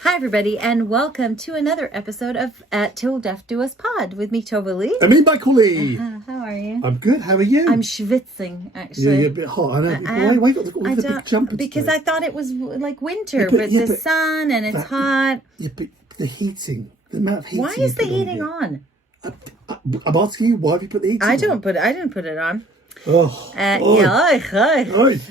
Hi, everybody, and welcome to another episode of Till Death Do Us Pod with me, Tova Leigh. And me, Michael Lee. How are you? I'm good. How are you? I'm schwitzing, actually. Yeah, you're a bit hot. I know. Why you got the big jumper because today? I thought it was like winter with the sun and it's hot. Yeah, but the heating, the amount of heating. Why is the heating on? I'm asking you, why have you put the heating on? I didn't put it on. Oh,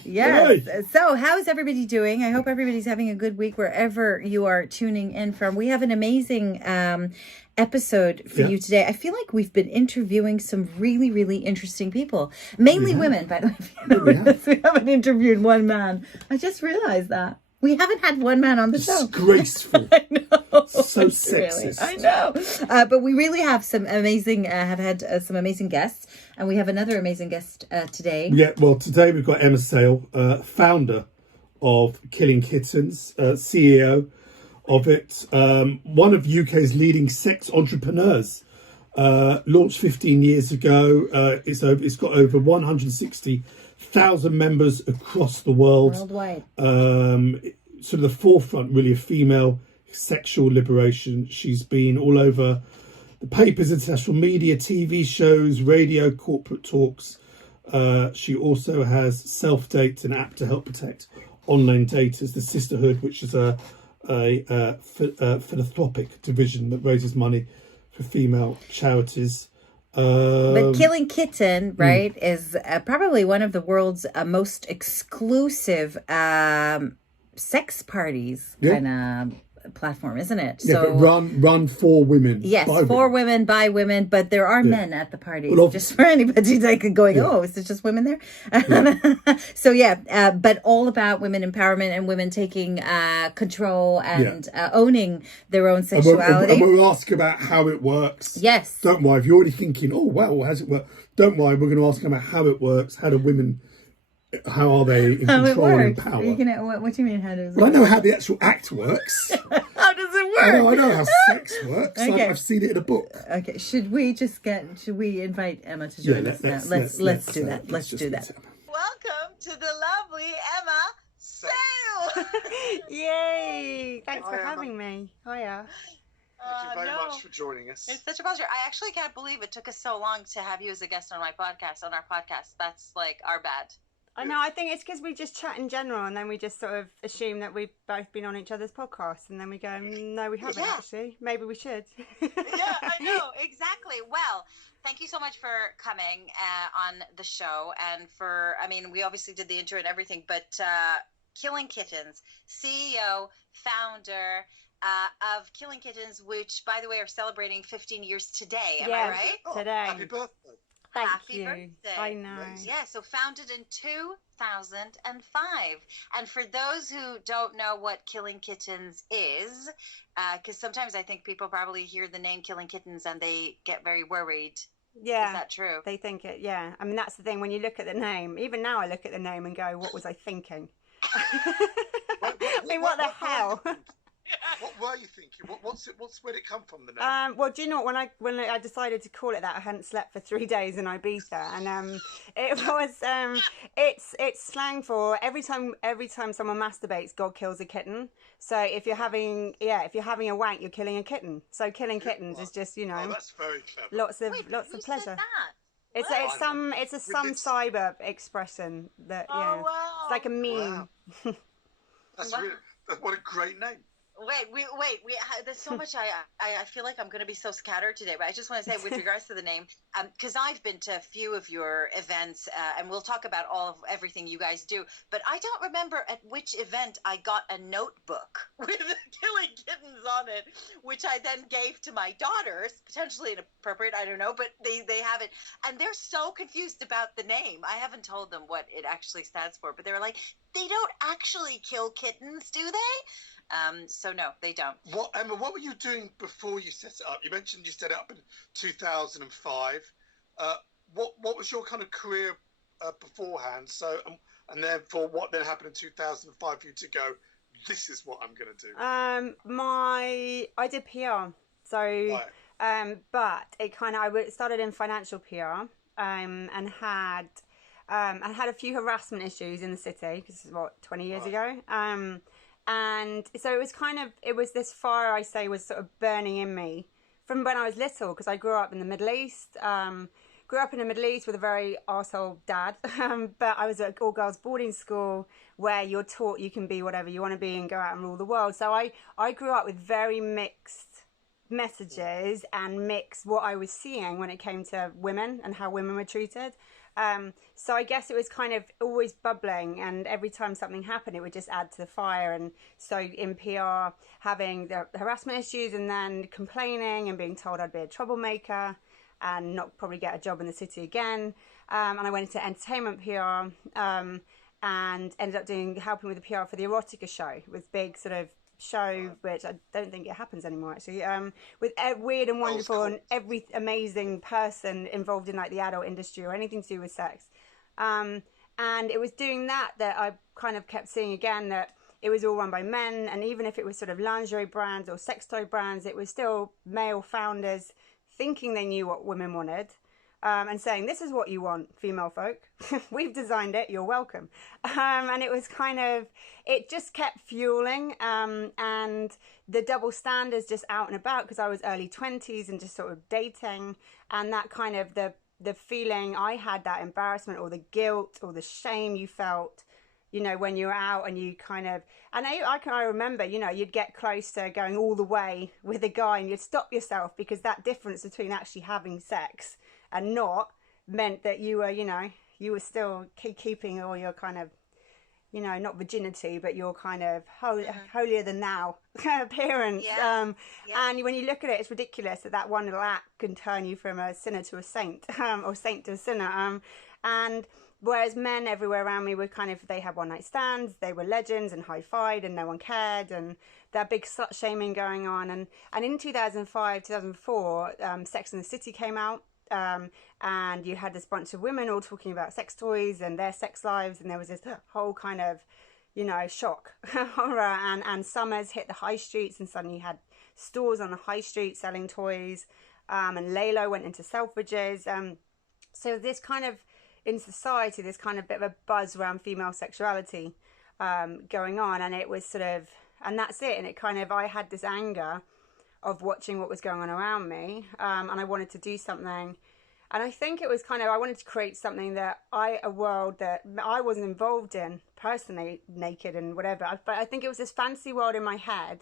Yes. So, how's everybody doing? I hope everybody's having a good week wherever you are tuning in from. We have an amazing episode for you today. I feel like we've been interviewing some really, really interesting people, mainly women, by the way. We haven't interviewed one man. I just realized that. We haven't had one man on the show. Disgraceful. I know. So sexist. Really, I know. But we really have some amazing, have had some amazing guests. And we have another amazing guest today. Yeah, well, today we've got Emma Sayle, founder of Killing Kittens, CEO of it. One of UK's leading sex entrepreneurs. Launched 15 years ago. It's got over 160,000 members across the world. Worldwide. Sort of the forefront, really, of female sexual liberation. She's been all over the papers, international media, TV shows, radio, corporate talks. She also has SafeDate, an app to help protect online daters. The Sisterhood, which is a philanthropic division that raises money for female charities. But Killing Kitten, right, is probably one of the world's most exclusive sex parties kind of platform, isn't it? Yeah, so, but run for women. Yes, for women, by women, but there are men at the parties. Well, just for anybody like going, oh, is it just women there? So but all about women empowerment and women taking control and owning their own sexuality. And we'll ask about how it works. Yes. Don't worry, if you're already thinking, oh wow, how does it work? Don't worry, we're going to ask about how it works. How do women? How are they in control and power? What do you mean? How does it work? I know how the actual act works. How does it work? I know how sex works. Okay. I've seen it in a book. Okay, should we invite Emma to join us now? Let's do that. Let's do that. Welcome to the lovely Emma Sayle. Yay! Thanks for having me. Hiya. Thank you very much for joining us. It's such a pleasure. I actually can't believe it took us so long to have you as a guest on our podcast. That's like our bad. I know, I think it's because we just chat in general and then we just sort of assume that we've both been on each other's podcasts and then we go, no, we haven't actually. Maybe we should. Yeah, I know, exactly. Well, thank you so much for coming on the show and we obviously did the intro and everything, but Killing Kittens, CEO, founder of Killing Kittens, which, by the way, are celebrating 15 years today. Am I right? Today. Happy birthday. Happy birthday. I know. Yeah, so founded in 2005. And for those who don't know what Killing Kittens is, because sometimes I think people probably hear the name Killing Kittens and they get very worried. Yeah. Is that true? They think it, yeah. I mean, that's the thing. When you look at the name, even now I look at the name and go, what was I thinking? What the hell? What were you thinking? Where'd it come from? The name? Well, do you know when I decided to call it that, I hadn't slept for 3 days in Ibiza, and it was it's slang for every time someone masturbates, God kills a kitten. So if you're having a wank, you're killing a kitten. So Killing Kittens is just that's very clever. Lots of Who pleasure. said that? It's some cyber expression that wow. It's like a meme. Wow. What a great name. Wait. There's so much. I feel like I'm going to be so scattered today. But I just want to say, with regards to the name, because I've been to a few of your events, and we'll talk about everything you guys do. But I don't remember at which event I got a notebook with Killing Kittens on it, which I then gave to my daughters. Potentially inappropriate, I don't know, but they have it, and they're so confused about the name. I haven't told them what it actually stands for, but they were like, they don't actually kill kittens, do they? So no, they don't. Emma, what were you doing before you set it up? You mentioned you set it up in 2005. What was your kind of career beforehand? So, and then for what then happened in 2005 for you to go, this is what I'm going to do? I did PR. So, but it I started in financial PR and had a few harassment issues in the city, because this is 20 years ago. And so it was this fire, I say, was sort of burning in me from when I was little, because I grew up in the Middle East. Grew up in the Middle East with a very arsehole dad, but I was at all-girls boarding school where you're taught you can be whatever you want to be and go out and rule the world. So I grew up with very mixed messages and mixed what I was seeing when it came to women and how women were treated. So I guess it was kind of always bubbling, and every time something happened, it would just add to the fire. And so in PR, having the harassment issues and then complaining and being told I'd be a troublemaker and not probably get a job in the city again. And I went into entertainment PR and ended up helping with the PR for the Erotica show, with big sort of show, which I don't think it happens anymore actually, with weird and wonderful and every amazing person involved in like the adult industry or anything to do with sex. And it was doing that I kind of kept seeing again that it was all run by men, and even if it was sort of lingerie brands or sex toy brands, it was still male founders thinking they knew what women wanted, and saying, this is what you want, female folk. We've designed it, you're welcome. And it was it just kept fueling, and the double standards just out and about, because I was early 20s and just sort of dating, and that kind of the feeling I had, that embarrassment or the guilt or the shame you felt, you know, when you're out and you kind of, and I remember, you know, you'd get close to going all the way with a guy and you'd stop yourself, because that difference between actually having sex and not meant that you were, you know, you were still keeping all your kind of, you know, not virginity, but your kind of holier than thou appearance. Yeah. And when you look at it, it's ridiculous that one little act can turn you from a sinner to a saint, or saint to a sinner. And whereas men everywhere around me were they had one night stands, they were legends and high-fived and no one cared, and that big slut shaming going on. And in 2005, 2004, Sex and the City came out. And you had this bunch of women all talking about sex toys and their sex lives, and there was this whole kind of, you know, shock, horror, and Summers hit the high streets, and suddenly you had stores on the high street selling toys, and Lalo went into Selfridges. So this kind of, in society, this kind of bit of a buzz around female sexuality going on, and it was sort of, and that's it, and it kind of, I had this anger of watching what was going on around me, and I wanted to do something. And I think it was I wanted to create something a world that I wasn't involved in personally, naked and whatever, but I think it was this fantasy world in my head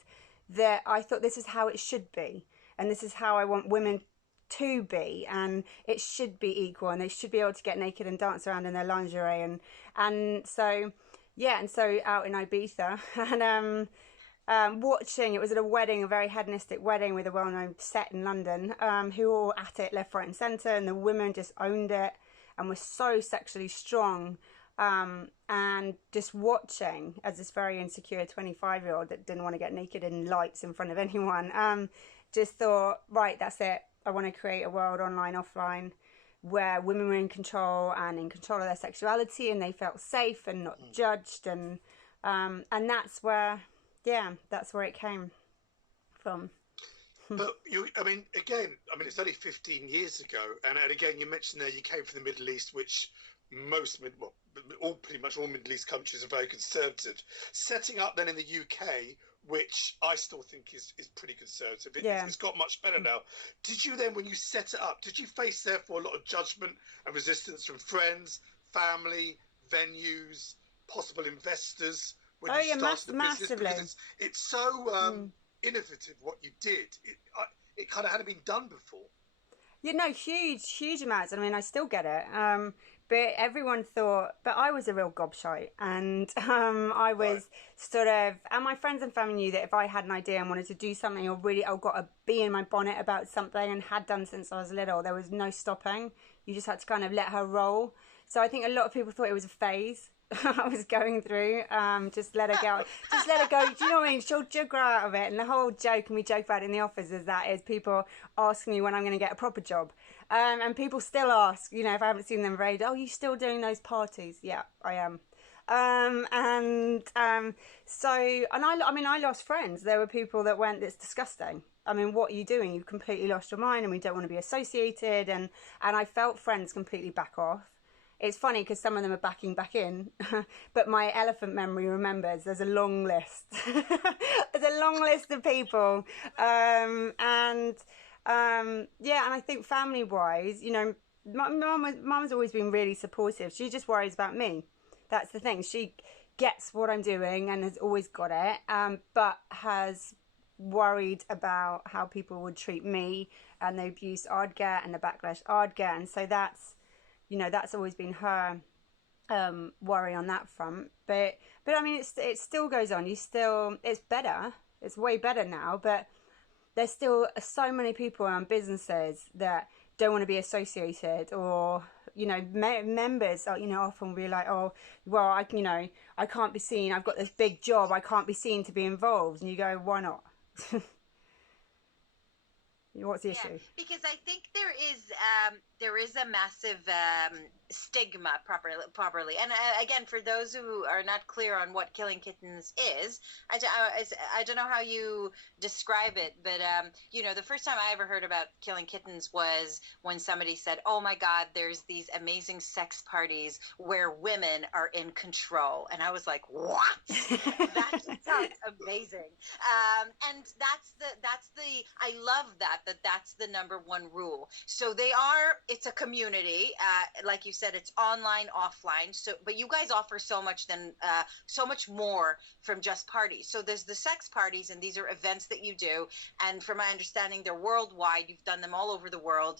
that I thought, this is how it should be, and this is how I want women to be, and it should be equal, and they should be able to get naked and dance around in their lingerie, and so out in Ibiza, and watching, it was at a wedding, a very hedonistic wedding with a well-known set in London, who were all at it left, right and centre, and the women just owned it and were so sexually strong, and just watching as this very insecure 25-year-old that didn't want to get naked in lights in front of anyone, just thought, right, that's it, I want to create a world, online, offline, where women were in control of their sexuality, and they felt safe and not judged, and that's where it came from. But it's only 15 years ago, and again, you mentioned there you came from the Middle East, which pretty much all Middle East countries are very conservative. Setting up then in the UK, which I still think is pretty conservative. It's got much better now. Did you then, when you set it up, did you face therefore a lot of judgment and resistance from friends, family, venues, possible investors? When you started the massively. Business, it's so innovative what you did. It kind of hadn't been done before. You know, huge amounts. I mean, I still get it. But everyone thought, but I was a real gobshite, and I was sort of, and my friends and family knew that if I had an idea and wanted to do something, or really, I've got a bee in my bonnet about something, and had done since I was little, there was no stopping. You just had to kind of let her roll. So I think a lot of people thought it was a phase I was going through. Just let her go. Just let her go. Do you know what I mean? She'll grow out of it. And the whole joke, and we joke about it in the office, is people asking me when I'm going to get a proper job. And people still ask, you know, if I haven't seen them very, oh, you still doing those parties? Yeah, I am. I lost friends. There were people that went, it's disgusting. I mean, what are you doing? You've completely lost your mind, and we don't want to be associated. And I felt friends completely back off. it's funny because some of them are backing back in, but my elephant memory remembers there's a long list. There's a long list of people. And I think family-wise, you know, mum's always been really supportive. She just worries about me. That's the thing. She gets what I'm doing and has always got it, but has worried about how people would treat me and the abuse I'd get and the backlash I'd get. And so that's, you know, that's always been her worry on that front. But I mean, it still goes on. It's better. It's way better now, but there's still so many people and businesses that don't want to be associated, or, you know, members are, you know, often be like, oh, well, I can't be seen. I've got this big job. I can't be seen to be involved. And you go, why not? What's the issue? Because I think there is a massive stigma properly. And again, for those who are not clear on what Killing Kittens is, I don't know how you describe it, but you know, the first time I ever heard about Killing Kittens was when somebody said, "Oh my God, there's these amazing sex parties where women are in control," and I was like, "What? That sounds amazing." And that's the I love that's the number one rule. So it's a community, like you said, it's online, offline. So, but you guys offer so much more from just parties. So there's the sex parties, and these are events that you do. And from my understanding, they're worldwide. You've done them all over the world.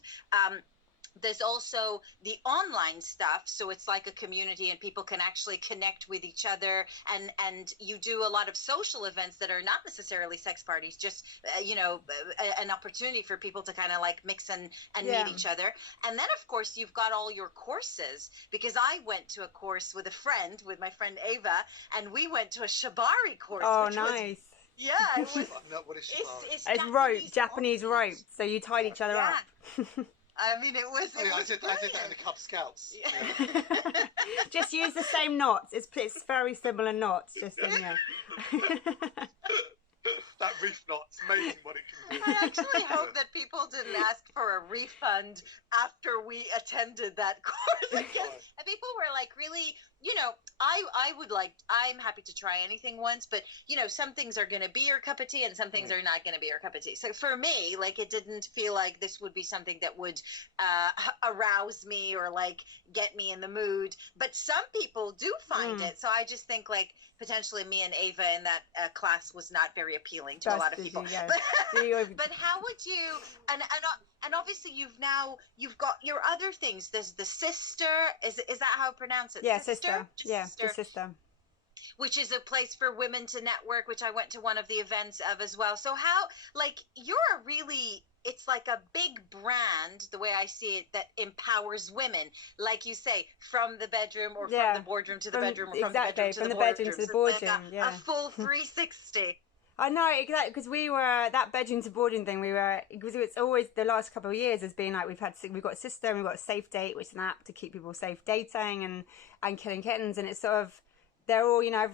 There's also the online stuff, so it's like a community and people can actually connect with each other, and you do a lot of social events that are not necessarily sex parties, just you know, an opportunity for people to kind of like mix and meet each other. And then of course you've got all your courses, because I went to a course with my friend Ava, and we went to a shibari course. Oh, nice. Yeah, it was. What is shibari? It's rope, Japanese rope. So you tied each other up. I mean, it was. I did that in the Cub Scouts. Yeah. Just use the same knots. It's very similar knots. Just in That reef knot's amazing what it can do. I actually hope that people didn't ask for a refund after we attended that course. And people were like, really, you know, I'm happy to try anything once, but you know, some things are going to be your cup of tea and some things are not going to be your cup of tea. So for me, like, it didn't feel like this would be something that would arouse me or like get me in the mood. But some people do find it. So I just think like potentially me and Ava in that class was not very appealing to a lot of people. But how would you, and obviously you've got your other things. There's the SISTR. Is that how I pronounce it? Yeah, SISTR. Yeah, the SISTR. Which is a place for women to network, which I went to one of the events of as well. So how, like, it's like a big brand, the way I see it, that empowers women, like you say, from the bedroom or from the boardroom to the bedroom, or from the bedroom to the boardroom. To the boardroom. A full 360. I know, exactly, because we were, that bedroom to boardroom thing, because it's always, the last couple of years has been like, we've got SISTR and we've got SafeDate, which is an app to keep people safe dating, and Killing Kittens, and it's sort of, they're all, you know,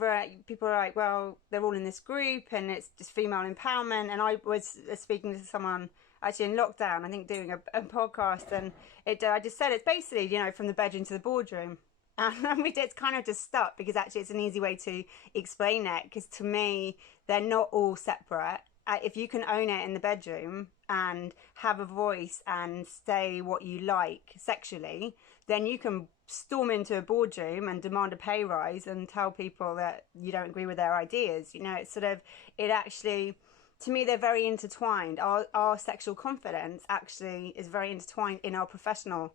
people are like, well, they're all in this group and it's just female empowerment. And I was speaking to someone actually in lockdown, I think, doing a podcast, and I just said it's basically, you know, from the bedroom to the boardroom. And it's kind of just stuck, because actually it's an easy way to explain it, because to me, they're not all separate. If you can own it in the bedroom and have a voice and say what you like sexually, then you can storm into a boardroom and demand a pay rise and tell people that you don't agree with their ideas. You know, it's sort of, it actually, to me, they're very intertwined. Our sexual confidence actually is very intertwined in our professional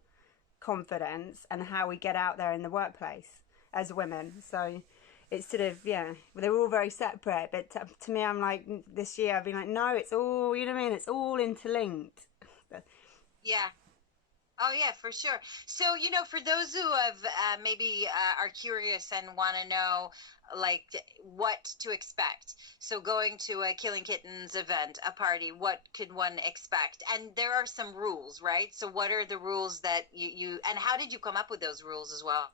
confidence and how we get out there in the workplace as women. So it's sort of, yeah, they're all very separate, but to me, I'm like, this year I've been like, no, it's all, you know what I mean, it's all interlinked. Yeah. Oh yeah, for sure. So, you know, for those who have maybe are curious and want to know like what to expect, so going to a Killing Kittens event, a party, what could one expect? And there are some rules, right? So what are the rules that you and how did you come up with those rules as well?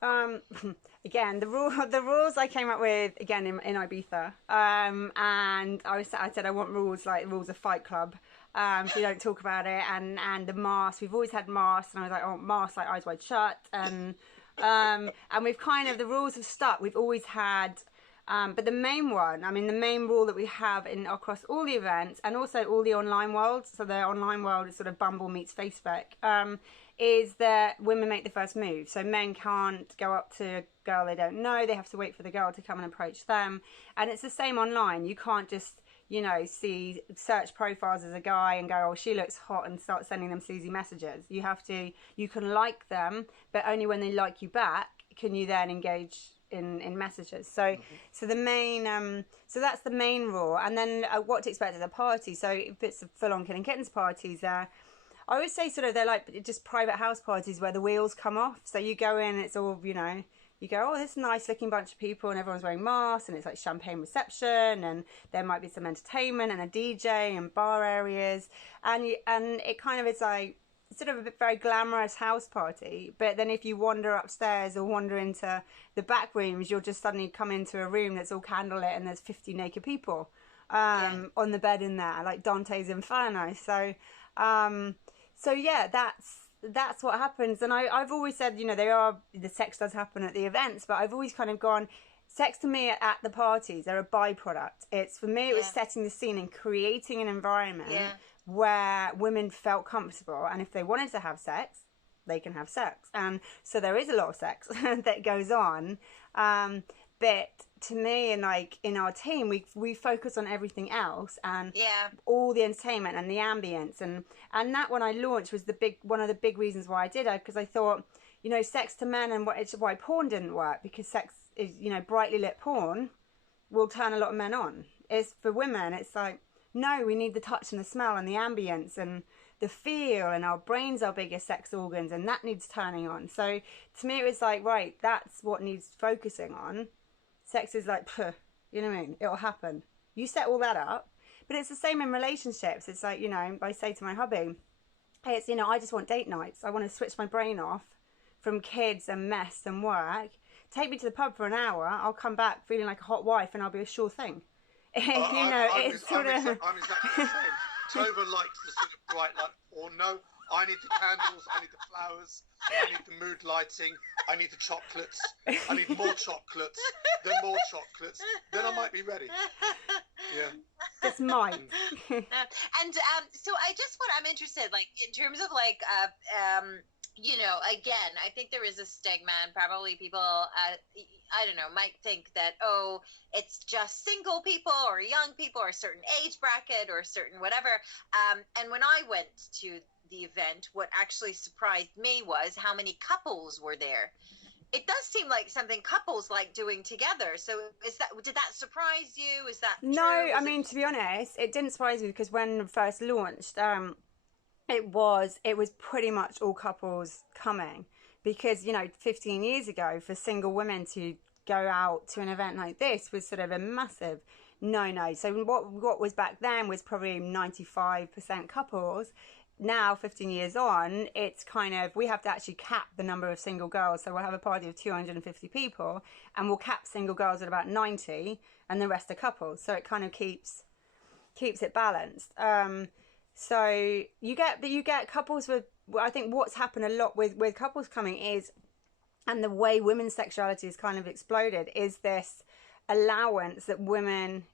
Again, the rules I came up with again in Ibiza, and I said I want rules like rules of Fight Club. So you don't talk about it, and the mask. We've always had masks, and I was like, oh, masks like eyes wide shut, and And we've kind of, the rules have stuck. We've always had, but the main one, I mean, the main rule that we have in across all the events and also all the online world, so the online world is sort of Bumble meets Facebook, is that women make the first move. So men can't go up to a girl they don't know. They have to wait for the girl to come and approach them. And it's the same online. You can't just, you know, search profiles as a guy and go, oh, she looks hot, and start sending them sleazy messages. You can like them, but only when they like you back can you then engage in messages. So the main so that's the main rule. And then what to expect at a party. So if it's a full-on Killing Kittens parties, I always say sort of they're like just private house parties where the wheels come off. So you go in, it's all, you know, you go, oh, this is a nice looking bunch of people and everyone's wearing masks and it's like champagne reception and there might be some entertainment and a DJ and bar areas. And it kind of is like sort of a very glamorous house party. But then if you wander upstairs or wander into the back rooms, you'll just suddenly come into a room that's all candlelit and there's 50 naked people on the bed in there, like Dante's Inferno. So yeah, that's what happens. And I've always said, you know, the sex does happen at the events, but I've always kind of gone, sex to me at the parties, they're a byproduct. It's, for me, it was setting the scene and creating an environment where women felt comfortable. And if they wanted to have sex, they can have sex. And so there is a lot of sex that goes on. But to me, and like in our team, we focus on everything else and all the entertainment and the ambience, and that when I launched was one of the big reasons why I did it, because I thought, you know, sex to men, and it's why porn didn't work, because sex is, you know, brightly lit porn will turn a lot of men on. It's for women, it's like, no, we need the touch and the smell and the ambience and the feel, and our brain's our biggest sex organs, and that needs turning on. So to me, it was like, right, that's what needs focusing on. Sex is like, you know what I mean? It'll happen. You set all that up. But it's the same in relationships. It's like, you know, I say to my hubby, hey, it's, you know, I just want date nights. I want to switch my brain off from kids and mess and work. Take me to the pub for an hour. I'll come back feeling like a hot wife and I'll be a sure thing. I'm exactly the same. Tova likes the sort of bright light. Or no, I need the candles, I need the flowers, I need the mood lighting, I need the chocolates, I need more chocolates, then more chocolates, then I might be ready. Yeah. That's mine. So I'm interested, like, in terms of like, you know, again, I think there is a stigma, and probably people, I don't know, might think that, oh, it's just single people or young people or a certain age bracket or a certain whatever. And when I went to the event, what actually surprised me was how many couples were there. It does seem like something couples like doing together. So did that surprise you? Is that no? True? I mean, to be honest, it didn't surprise me, because when it first launched, it was pretty much all couples coming, because, you know, 15 years ago, for single women to go out to an event like this was sort of a massive no. So what was back then was probably 95% couples. Now, 15 years on, it's kind of, we have to actually cap the number of single girls. So we'll have a party of 250 people and we'll cap single girls at about 90 and the rest are couples. So it kind of keeps it balanced. So you get couples with, I think what's happened a lot with couples coming is, and the way women's sexuality has kind of exploded, is this allowance that women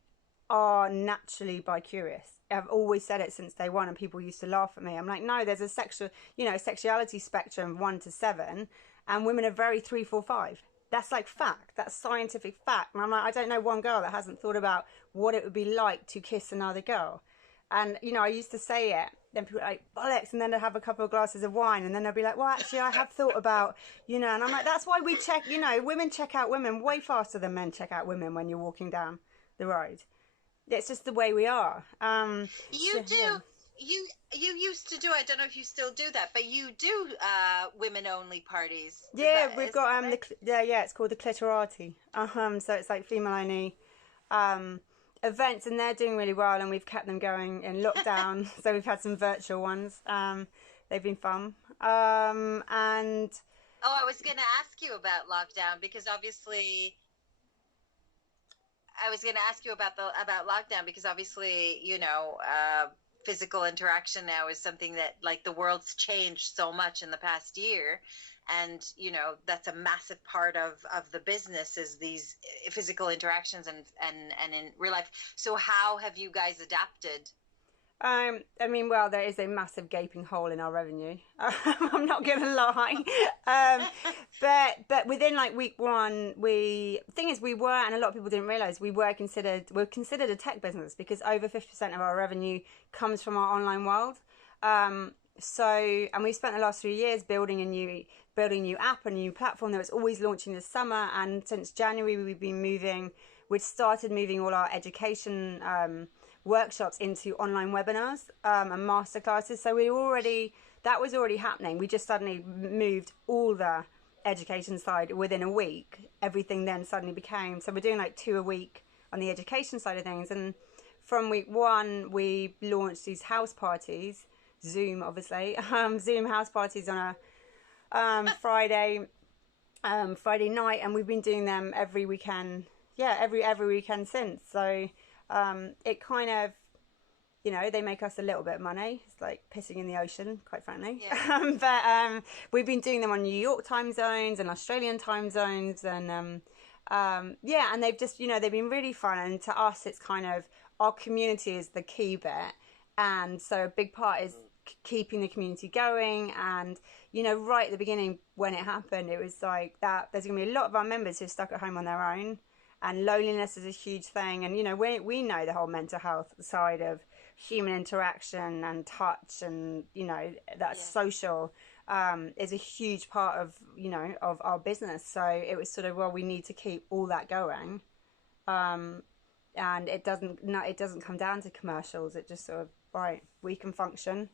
are naturally bi-curious. I've always said it since day one, and people used to laugh at me. I'm like, no, there's a sexuality spectrum 1 to 7, and women are very 3, 4, 5. That's like fact. That's scientific fact. And I'm like, I don't know one girl that hasn't thought about what it would be like to kiss another girl. And, you know, I used to say it, then people were like, bollocks, and then they'd have a couple of glasses of wine, and then they'll be like, well, actually, I have thought about, you know, and I'm like, that's why we check, you know, women check out women way faster than men check out women when you're walking down the road. It's just the way we are. You used to do, I don't know if you still do that, but you do women-only parties. We've got, it's called the Clitorati. So it's like female-only events, and they're doing really well, and we've kept them going in lockdown. So we've had some virtual ones. They've been fun. I was going to ask you about lockdown, because obviously you know, physical interaction now is something that, like, the world's changed so much in the past year. and that's a massive part of the business, is these physical interactions and in real life. So how have you guys adapted? I mean, well, there is a massive gaping hole in our revenue. I'm not gonna lie, but within like week one, we were, and a lot of people didn't realize we're considered a tech business, because over 50% of our revenue comes from our online world. And we spent the last 3 years building a new app, a new platform that was always launching this summer. And since January, we'd started moving all our education workshops into online webinars and masterclasses. So that was already happening. We just suddenly moved all the education side within a week. Everything then suddenly became, so we're doing like 2 a week on the education side of things. And from week one, we launched these house parties, Zoom obviously, Zoom house parties on a Friday night, and we've been doing them every weekend. Yeah, every weekend since. So it kind of, they make us a little bit of money. It's like pissing in the ocean, quite frankly. Yeah. But we've been doing them on New York time zones and Australian time zones, and and they've just, they've been really fun. And to us, it's kind of, our community is the key bit, and so a big part is keeping the community going. And right at the beginning when it happened, it was like that there's gonna be a lot of our members who are stuck at home on their own, and loneliness is a huge thing. And we know the whole mental health side of human interaction and touch, and that social is a huge part of of our business. So it was sort of, well, we need to keep all that going, and it doesn't come down to commercials. It just sort of, right, we can function.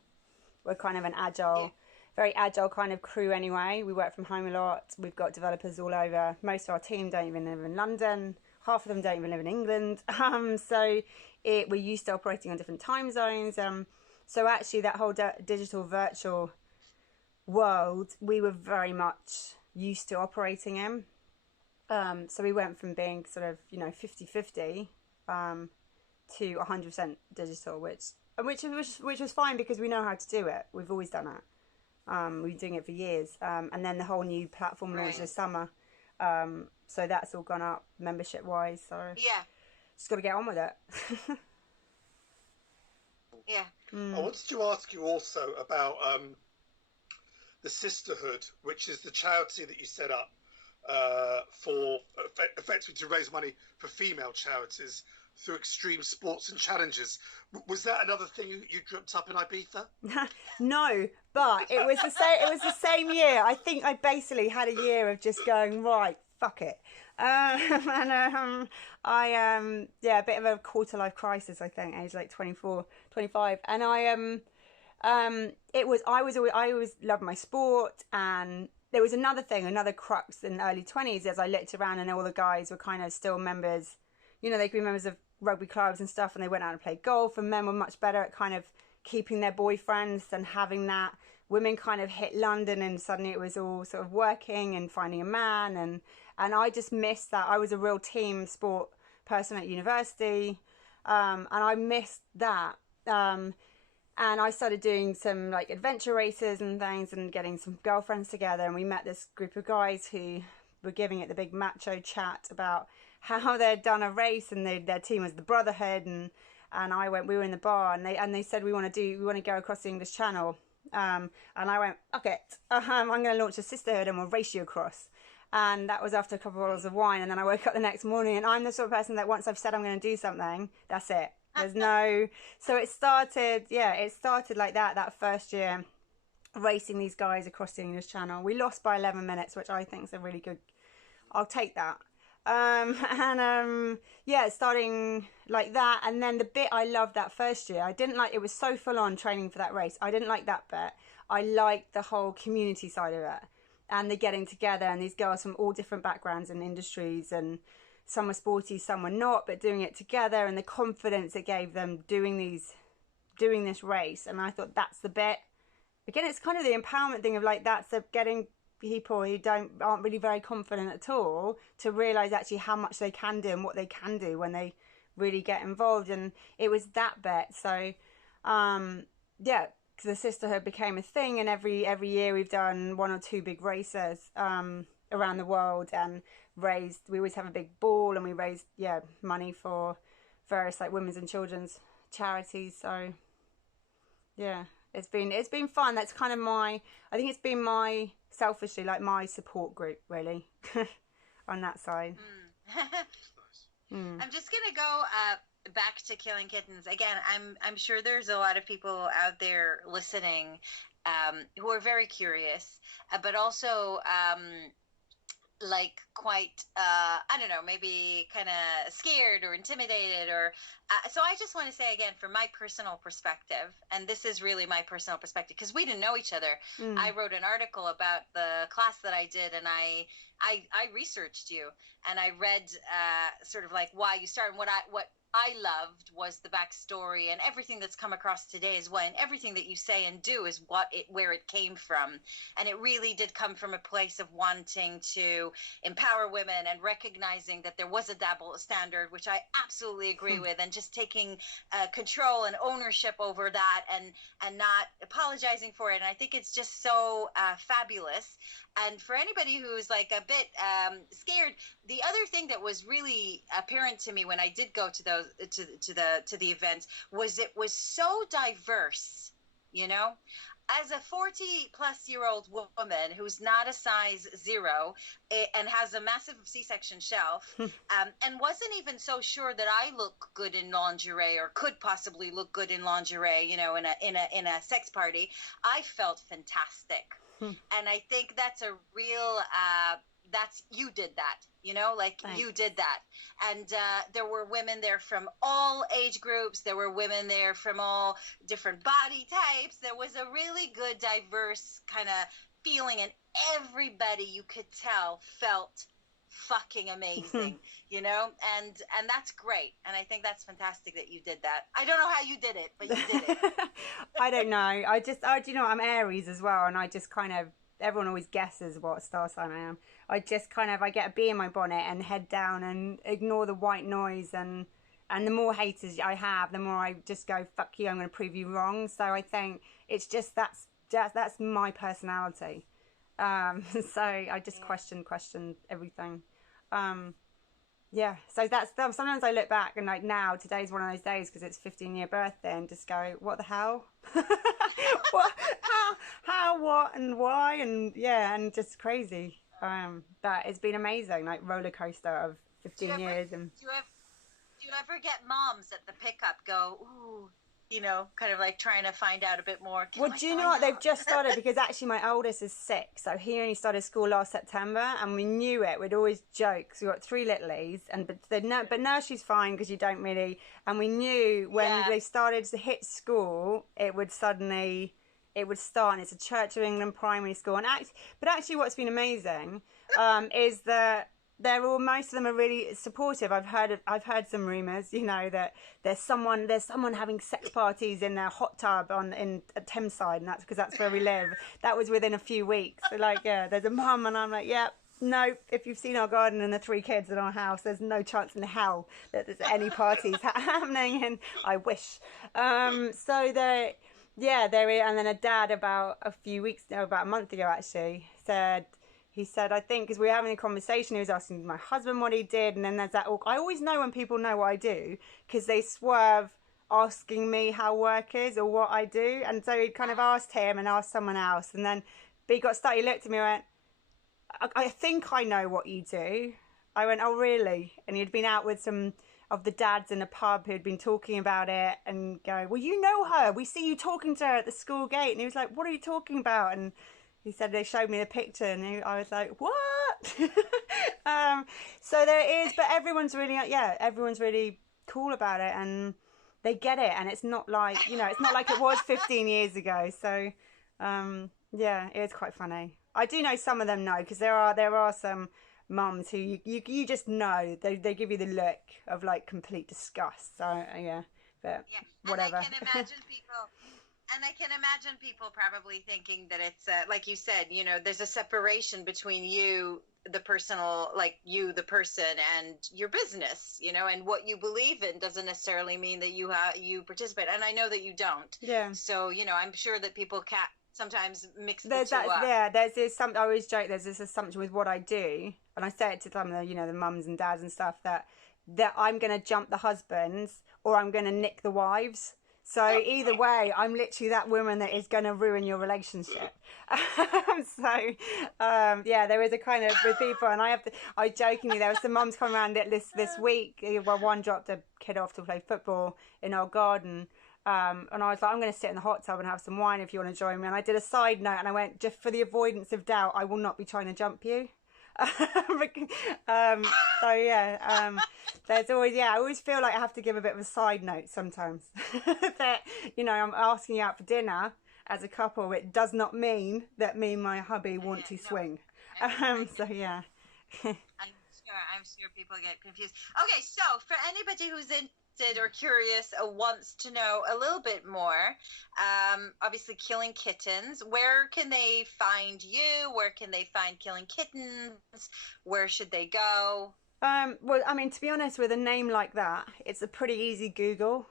We're kind of an agile, very agile kind of crew anyway. We work from home a lot. We've got developers all over. Most of our team don't even live in London. Half of them don't even live in England. So we're used to operating on different time zones. So actually that whole digital virtual world, we were very much used to operating in. So we went from being sort of, 50-50 to 100% digital, which was fine, because we know how to do it. We've always done it. We've been doing it for years. And then the whole new platform launched this summer. So that's all gone up membership wise. So just got to get on with it. I wanted to ask you also about the Sisterhood, which is the charity that you set up for effectively to raise money for female charities through extreme sports and challenges. Was that another thing you dreamt up in Ibiza? No, but it was the same. It was the same year. I think I basically had a year of just going, right, fuck it, a bit of a quarter life crisis. I think age like 24, 25, and I always loved my sport. And there was another crux in the early 20s, as I looked around and all the guys were kind of still members. They could be members of rugby clubs and stuff, and they went out and played golf, and men were much better at kind of keeping their boyfriends and having that. Women kind of hit London, and suddenly it was all sort of working and finding a man, and I just missed that. I was a real team sport person at university, and I missed that. And I started doing some like adventure races and things, and getting some girlfriends together, and we met this group of guys who were giving it the big macho chat about how they'd done a race, and their team was the Brotherhood, and we were in the bar, and they said we want to go across the English Channel, and I went, okay, I'm going to launch a Sisterhood and we'll race you across. And that was after a couple of bottles of wine, and then I woke up the next morning, and I'm the sort of person that once I've said I'm going to do something, that's it. There's no, so it started like that first year, racing these guys across the English Channel. We lost by 11 minutes, which I think is a really good, I'll take that. Starting like that. And then the bit I loved that first year, it was so full on training for that race. I didn't like that bit. I liked the whole community side of it, and the getting together, and these girls from all different backgrounds and industries, and some were sporty, some were not, but doing it together, and the confidence it gave them doing this race. And I thought, that's the bit. Again, it's kind of the empowerment thing of like, that's the getting people who aren't really very confident at all to realize actually how much they can do and what they can do when they really get involved. And it was that bit. So the Sisterhood became a thing, and every year we've done 1 or 2 big races around the world, and we always have a big ball, and we raise money for various like women's and children's charities. So yeah, it's been fun. That's kind of I think it's been my, selfishly, like my support group really on that side. I'm just gonna go back to Killing Kittens again. I'm sure there's a lot of people out there listening who are very curious, but also like quite I don't know, maybe kind of scared or intimidated, or so I just want to say again, from my personal perspective, and this is really my personal perspective because we didn't know each other. I wrote an article about the class that I did, and I researched you, and I read sort of like why you started. What I loved was the backstory, and everything that's come across today as well, and everything that you say and do is where it came from. And it really did come from a place of wanting to empower women and recognizing that there was a double standard, which I absolutely agree with, and just taking control and ownership over that, and not apologizing for it. And I think it's just so fabulous. And for anybody who's like a bit scared, the other thing that was really apparent to me when I did go to the event was it was so diverse, you know. As a 40-plus-year-old woman who's not a size 0 and has a massive C-section shelf, and wasn't even so sure that I look good in lingerie or could possibly look good in lingerie, you know, in a sex party, I felt fantastic. And I think that's a real you did that, you know, like Thanks. You did that. And there were women there from all age groups. There were women there from all different body types. There was a really good, diverse kind of feeling, and everybody, you could tell, felt fucking amazing, you know, and that's great. And I think that's fantastic that you did that. I don't know how you did it, but you did it. I don't know. Do you know, I'm Aries as well, and I just kind of, everyone always guesses what star sign I am. I just kind of, I get a bee in my bonnet and head down and ignore the white noise, and the more haters I have, the more I just go, fuck you, I'm going to prove you wrong. So I think it's just, that's my personality. So I just question everything. Yeah, so that's sometimes I look back and like now, today's one of those days because it's 15-year birthday, and just go, what the hell? What? How, what, and why? And yeah, and just crazy. But it's been amazing, like roller coaster of 15 years. And do you ever get moms at the pickup go, ooh, you know, kind of like trying to find out a bit more? Well, do you know what? They've just started, because actually my oldest is 6, so he only started school last September, and we knew it. We'd always joke. So we got 3 littlies, but nursery's fine because you don't really. And we knew when they started to hit school, it would start, and it's a Church of England primary school. But actually, what's been amazing is that most of them are really supportive. I've heard some rumours, you know, that there's someone having sex parties in their hot tub in Thameside, and that's because that's where we live. That was within a few weeks. So like, yeah, there's a mum, and I'm like, yeah, no, if you've seen our garden and the 3 kids in our house, there's no chance in hell that there's any parties happening, and I wish. So there is. And then a dad about a month ago actually he said, I think, because we were having a conversation, he was asking my husband what he did, and then there's that, I always know when people know what I do, because they swerve asking me how work is or what I do, and so he kind of asked him and asked someone else, and then he got started, he looked at me and went, I think I know what you do. I went, oh really? And he'd been out with some of the dads in a pub who'd been talking about it, and going, well, you know her, we see you talking to her at the school gate. And he was like, what are you talking about? And he said, they showed me the picture, and I was like, what? So there is, but everyone's really cool about it, and they get it, and it's not like, you know, it's not like it was 15 years ago. So yeah, it is quite funny. I do know some of them know, because there are some mums who you just know, they give you the look of like complete disgust. So yeah, but whatever. And I can imagine people And I can imagine people probably thinking that it's like you said, you know, there's a separation between you, the personal, like you, the person, and your business, you know, and what you believe in doesn't necessarily mean that you participate. And I know that you don't. Yeah. So, you know, I'm sure that people sometimes mix the There's two that, up. yeah, there's this I always joke, there's this assumption with what I do, and I say it to some of the, you know, the mums and dads and stuff, that I'm going to jump the husbands or I'm going to nick the wives. So either way, I'm literally that woman that is going to ruin your relationship. Yeah, there is a kind of with people, and I jokingly, there were some mums coming around this week. Well, one dropped a kid off to play football in our garden. And I was like, I'm going to sit in the hot tub and have some wine if you want to join me. And I did a side note, and I went, just for the avoidance of doubt, I will not be trying to jump you. There's always, I always feel like I have to give a bit of a side note sometimes. That, you know, I'm asking you out for dinner as a couple. It does not mean that me and my hubby want to swing. I'm sure people get confused. Okay, so for anybody who's interested or curious or wants to know a little bit more, obviously Killing Kittens, where can they find you? Where can they find Killing Kittens? Where should they go? Well, I mean, to be honest, with a name like that, it's a pretty easy Google.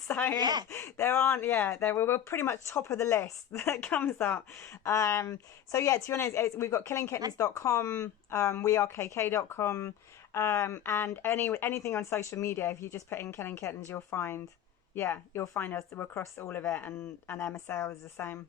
So Yeah. we're pretty much top of the list that comes up. So yeah, to be honest, we've got killingkittens.com, wearekk.com, and anything on social media. If you just put in Killing Kittens, you'll find us. We're across all of it, and Emma Sayle is the same.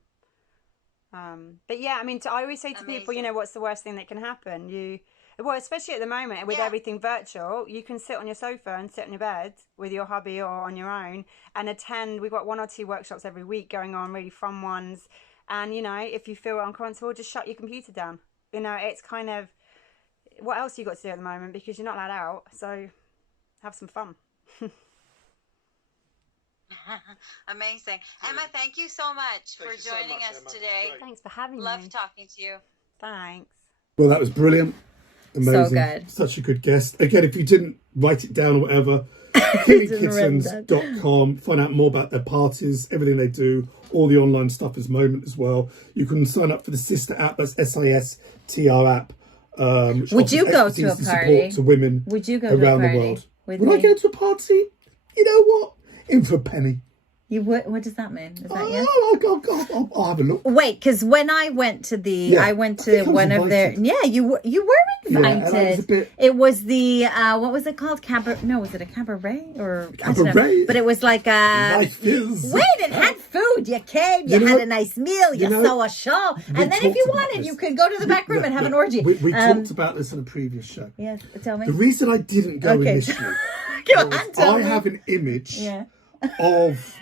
But yeah, I mean, I always say to people, you know, what's the worst thing that can happen? Well, especially at the moment with everything virtual, you can sit on your sofa and sit on your bed with your hubby or on your own and attend. We've got 1 or 2 workshops every week going on, really fun ones. And, you know, if you feel uncomfortable, just shut your computer down. You know, it's kind of, what else you got to do at the moment, because you're not allowed out. So have some fun. Amazing. Emma, thank you so much for joining us today. Thanks for having me. Love talking to you. Thanks. Well, that was brilliant. Amazing. So good. Such a good guest. Again, if you didn't write it down or whatever, killingkittens.com. Find out more about their parties, everything they do, all the online stuff as moment as well. You can sign up for the SISTR app. That's SISTR app. Would you go to a party? To women Would you go around to a the party world? with Would me? I go to a party? You know what? In for a penny. You would? What does that mean? Is that yes? I'll have a look. Wait, because when I went to I went to one of their. Yeah, you were invited. Yeah, was a bit... It was the what was it called? Cabaret? No, was it a cabaret or cabaret? But it was like a nice fizz. Wait, it had food. You came. You had a nice meal. You saw a show, and then if you wanted, you could go to the back room and have an orgy. We talked about this on a previous show. Yes, tell me. The reason I didn't go initially was I have an image of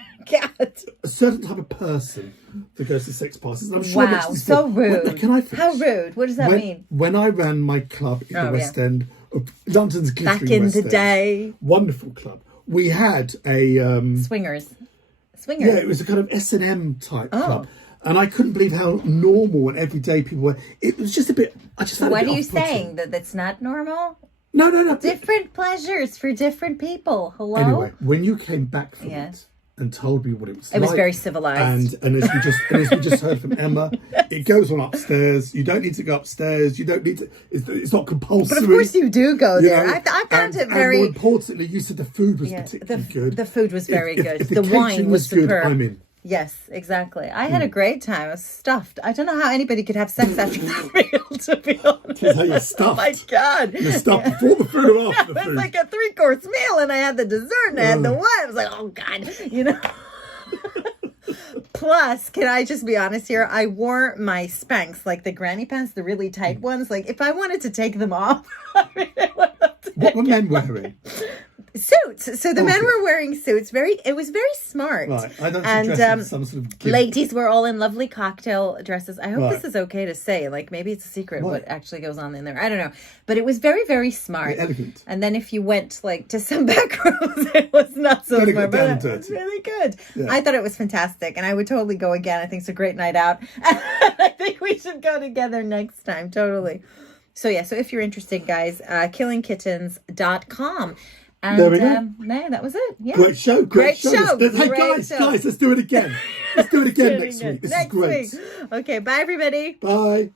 a certain type of person that goes to sex parties. I'm sure wow, so rude. Can I finish? How rude? What does that mean? When I ran my club in the West End of London's glittering back in West the End, day, wonderful club. We had a swingers. Yeah, it was a kind of S&M type club. And I couldn't believe how normal and everyday people were. It was just a bit. I just. What are you saying? That that's not normal? No. Different pleasures for different people. Hello. Anyway, when you came back from it and told me what it was like, it was very civilized. And as we just heard from Emma, it goes on upstairs. You don't need to go upstairs. You don't need to. It's not compulsory. But of course you do go there. I found it very. And more importantly, you said the food was particularly good. The food was very good. If the wine was superb. Good, I'm in. Yes, exactly. I had a great time. I was stuffed. I don't know how anybody could have sex after that meal, to be honest. How you're stuffed. Oh my God. You're stuffed before the food or after the food. It was like a 3-course meal, and I had the dessert and I had the wine. I was like, oh God, you know. Plus, can I just be honest here? I wore my Spanx, like the granny pants, the really tight ones. Like, if I wanted to take them off, what were men wearing? Suits. So the men were wearing suits. It was very smart. Right. I don't dress in some sort of gift. Ladies were all in lovely cocktail dresses. I hope this is okay to say. Like, maybe it's a secret what actually goes on in there. I don't know. But it was very, very smart. Very elegant. And then if you went like to some back rooms, it was not so smart. But it was really good. Yeah. I thought it was fantastic. And I would totally go again. I think it's a great night out. I think we should go together next time. Totally. So yeah, so if you're interested, guys, killingkittens.com. And there we go. that was it. Yeah. Great show. Great show. Hey, guys, let's do it again. Let's do it again Do it next again. week. This Next is great. week. Okay, bye everybody. Bye.